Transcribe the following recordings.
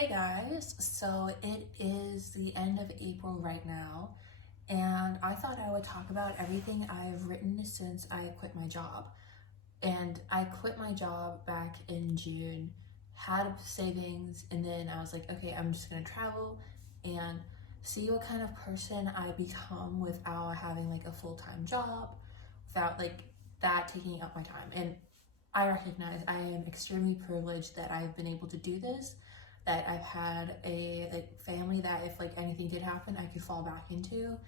Hey guys, so it is the end of April right now, and I thought I would talk about everything I've written since I quit my job. And I quit my job back in June, had savings, and then I was like, okay, I'm just gonna travel and see what kind of person I become without having like a full-time job, without like that taking up my time. And I recognize I am extremely privileged that I've been able to do this, that I've had a family that if like anything did happen, I could fall back into,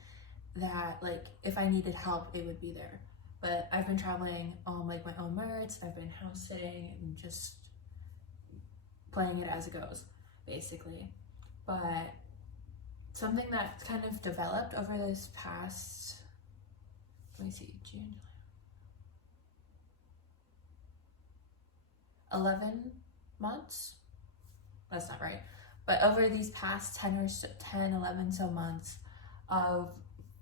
that like if I needed help, it would be there. But I've been traveling on like my own merits. I've been house sitting and just playing it as it goes, basically. But something that kind of developed over this past, let me see, June, 11 months? That's not right. But over these past 10 or so, 10, 11 so months of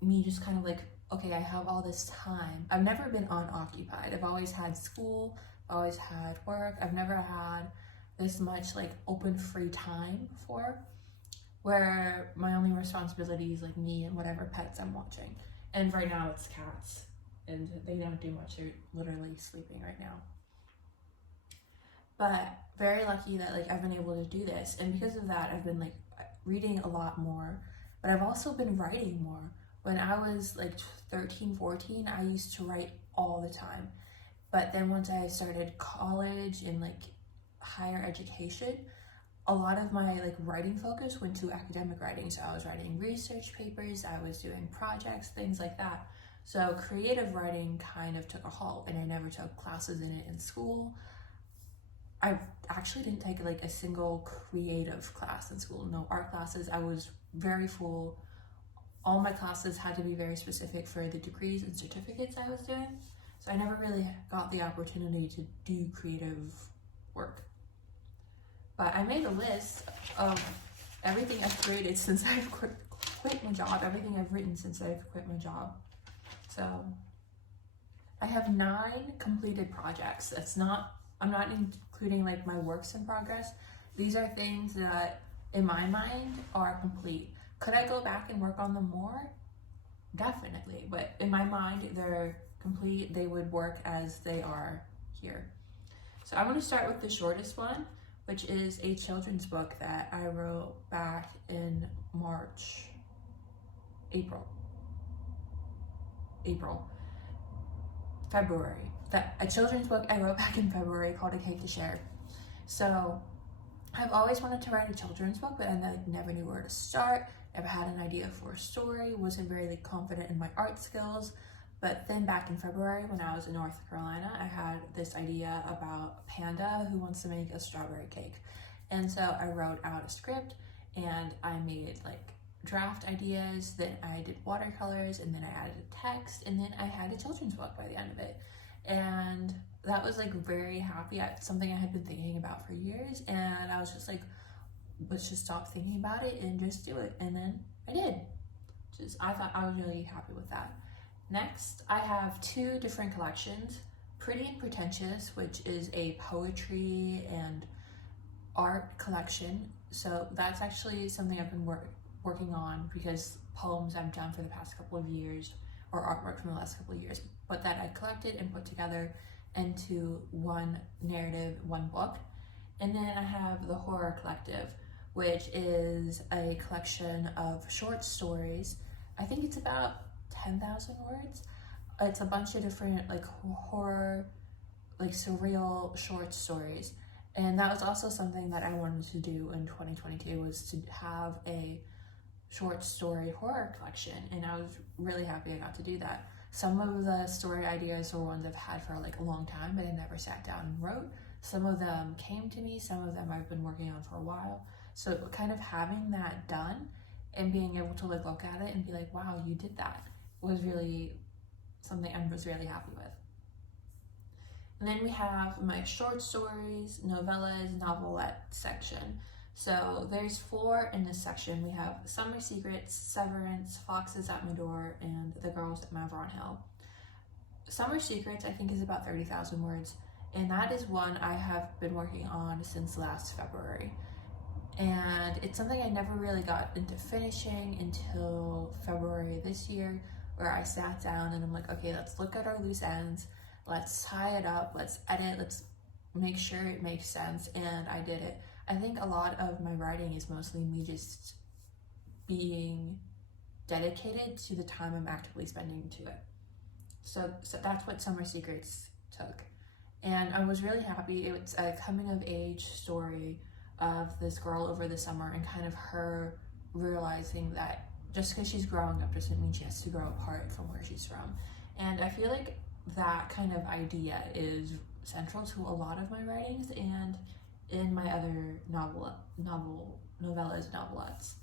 me just kind of like, okay, I have all this time. I've never been unoccupied. I've always had school, always had work. I've never had this much like open free time before, where my only responsibility is like me and whatever pets I'm watching. And right now it's cats, and they don't do much. They're literally sleeping right now. But very lucky that like I've been able to do this, and because of that I've been like reading a lot more, but I've also been writing more. When I was like 13, 14, I used to write all the time. But then once I started college and like higher education, a lot of my like writing focus went to academic writing. So I was writing research papers, I was doing projects, things like that. So creative writing kind of took a halt, and I never took classes in it in school. I actually didn't take like a single creative class in school, no art classes. I was very full. All my classes had to be very specific for the degrees and certificates I was doing. So I never really got the opportunity to do creative work. But I made a list of everything I've created since I've quit my job, everything I've written since I've quit my job. So I have 9 completed projects. I'm not including like my works in progress. These are things that in my mind are complete. Could I go back and work on them more? Definitely, but in my mind they're complete. They would work as they are here. So I want to start with the shortest one, which is a children's book that I wrote back in February. A children's book I wrote back in February called A Cake to Share. So I've always wanted to write a children's book, but I never knew where to start. Never had an idea for a story, wasn't very like confident in my art skills. But then back in February, when I was in North Carolina, I had this idea about a panda who wants to make a strawberry cake. And so I wrote out a script, and I made like draft ideas, then I did watercolors, and then I added a text, and then I had a children's book by the end of it. And that was like very happy. Something I had been thinking about for years, and I was just like, let's just stop thinking about it and just do it. And then I did. I thought I was really happy with that. Next, I have 2 different collections. Pretty and Pretentious, which is a poetry and art collection. So that's actually something I've been working on, because poems I've done for the past couple of years, or artwork from the last couple of years, but that I collected and put together into one narrative, one book. And then I have the Horror Collective, which is a collection of short stories. I think it's about 10,000 words. It's a bunch of different like horror, like surreal short stories. And that was also something that I wanted to do in 2022, was to have a short story horror collection, and I was really happy I got to do that. Some of the story ideas were ones I've had for like a long time, but I never sat down and wrote. Some of them came to me, some of them I've been working on for a while. So kind of having that done and being able to like look at it and be like, wow, you did that, was really something I was really happy with. And then we have my short stories, novellas, novelette section. So there's 4 in this section. We have Summer Secrets, Severance, Foxes at My Door, and The Girls at Mavron Hill. Summer Secrets I think is about 30,000 words, and that is one I have been working on since last February. And it's something I never really got into finishing until February this year, where I sat down and I'm like, okay, let's look at our loose ends, let's tie it up, let's edit, let's make sure it makes sense. And I did it. I think a lot of my writing is mostly me just being dedicated to the time I'm actively spending to it. So that's what Summer Secrets took. And I was really happy. It was a coming of age story of this girl over the summer, and kind of her realizing that just because she's growing up doesn't mean she has to grow apart from where she's from. And I feel like that kind of idea is central to a lot of my writings and in my other novellas, novelettes.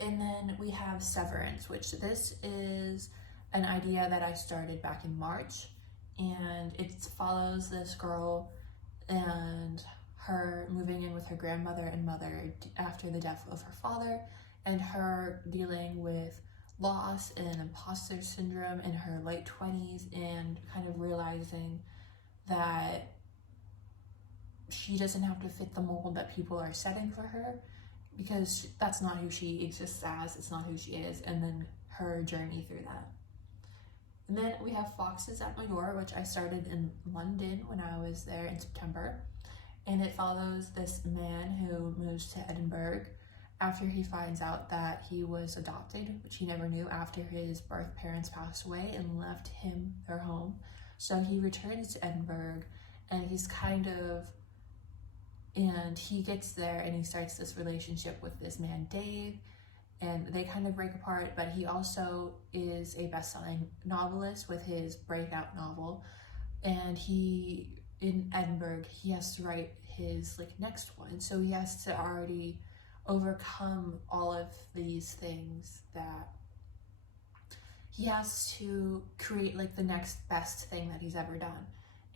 And then we have Severance, which this is an idea that I started back in March, and it follows this girl and her moving in with her grandmother and mother after the death of her father, and her dealing with loss and imposter syndrome in her late 20s, and kind of realizing that she doesn't have to fit the mold that people are setting for her, because that's not who she exists as, it's not who she is, and then her journey through that. And then we have Foxes at My Door, which I started in London when I was there in September. And it follows this man who moves to Edinburgh after he finds out that he was adopted, which he never knew after his birth parents passed away and left him their home. So he returns to Edinburgh, and he gets there and he starts this relationship with this man, Dave, and they kind of break apart, but he also is a best-selling novelist with his breakout novel, and in Edinburgh, he has to write his next one, so he has to already overcome all of these things, that he has to create the next best thing that he's ever done.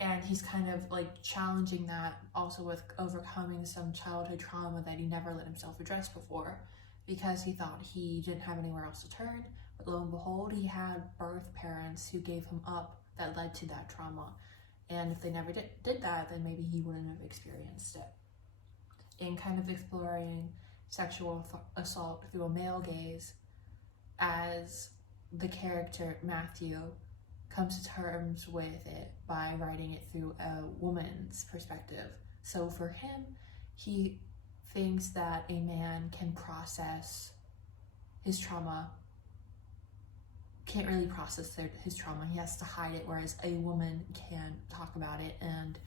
And he's kind of challenging that also with overcoming some childhood trauma that he never let himself address before, because he thought he didn't have anywhere else to turn. But lo and behold, he had birth parents who gave him up that led to that trauma. And if they never did that, then maybe he wouldn't have experienced it. And kind of exploring sexual assault through a male gaze, as the character Matthew comes to terms with it by writing it through a woman's perspective. So for him, he thinks that a man can process his trauma, can't really process his trauma. He has to hide it, whereas a woman can talk about it and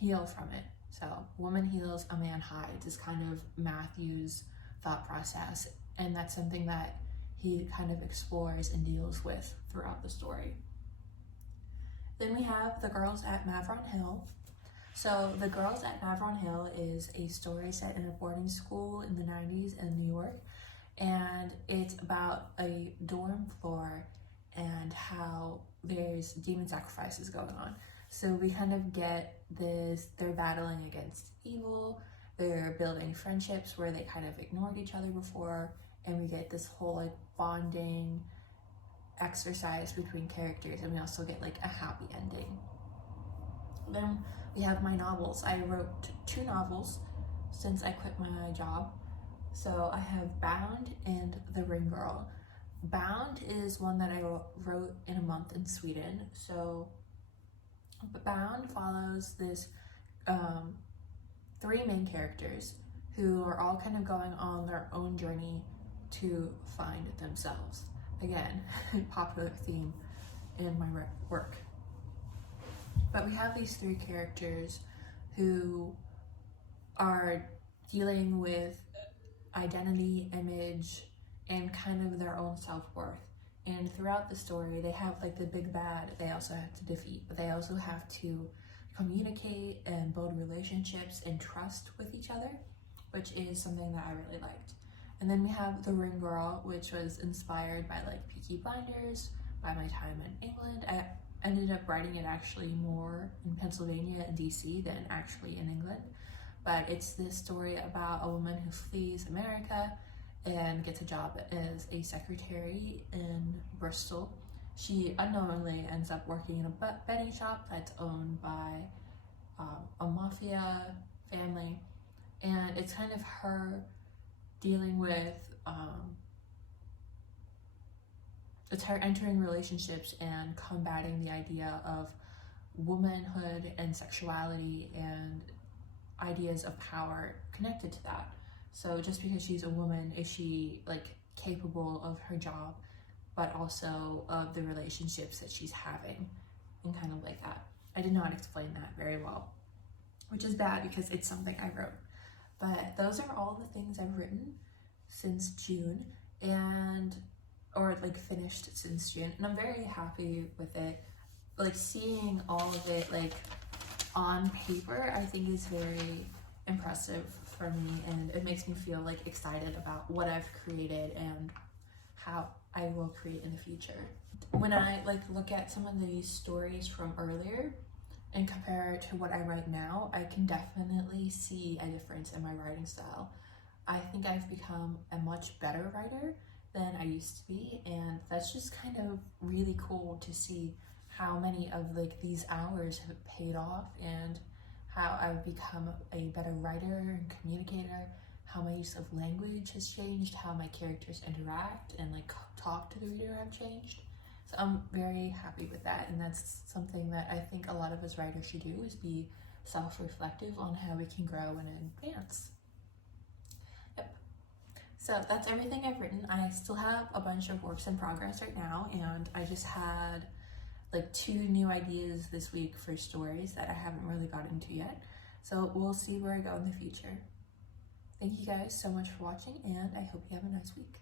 heal from it. So woman heals, a man hides is kind of Matthew's thought process, and that's something that he kind of explores and deals with throughout the story. Then we have The Girls at Mavron Hill. So The Girls at Mavron Hill is a story set in a boarding school in the 90s in New York, and it's about a dorm floor and how there's demon sacrifices going on. So we kind of get this, they're battling against evil, they're building friendships where they kind of ignored each other before, and we get this whole bonding exercise between characters, and we also get a happy ending. Then we have my novels. I wrote 2 novels since I quit my job. So I have Bound and The Ring Girl. Bound is one that I wrote in a month in Sweden. So Bound follows this 3 main characters who are all kind of going on their own journey to find themselves. Again, popular theme in my work. But we have these 3 characters who are dealing with identity, image, and kind of their own self-worth. And throughout the story, they have the big bad they also have to defeat, but they also have to communicate and build relationships and trust with each other, which is something that I really liked. And then we have The Ring Girl, which was inspired by Peaky Blinders, by my time in England. I ended up writing it actually more in Pennsylvania and DC than actually in England. But it's this story about a woman who flees America and gets a job as a secretary in Bristol. She unknowingly ends up working in a betting shop that's owned by a mafia family, and it's kind of her dealing with it's her entering relationships and combating the idea of womanhood and sexuality and ideas of power connected to that. So just because she's a woman, is she like capable of her job, but also of the relationships that she's having, and kind of like that. I did not explain that very well, which is bad because it's something I wrote. But those are all the things I've written since June, or like finished since June, and I'm very happy with it. Like seeing all of it like on paper, I think is very impressive for me, and it makes me feel like excited about what I've created and how I will create in the future. When I like look at some of these stories from earlier and compare it to what I write now, I can definitely see a difference in my writing style. I think I've become a much better writer than I used to be, and that's just kind of really cool to see how many of like these hours have paid off, and how I've become a better writer and communicator, how my use of language has changed, how my characters interact and like talk to the reader have changed. So I'm very happy with that, and that's something that I think a lot of us writers should do, is be self-reflective on how we can grow and advance. Yep. So that's everything I've written. I still have a bunch of works in progress right now, and I just had like 2 new ideas this week for stories that I haven't really got into yet. So we'll see where I go in the future. Thank you guys so much for watching, and I hope you have a nice week.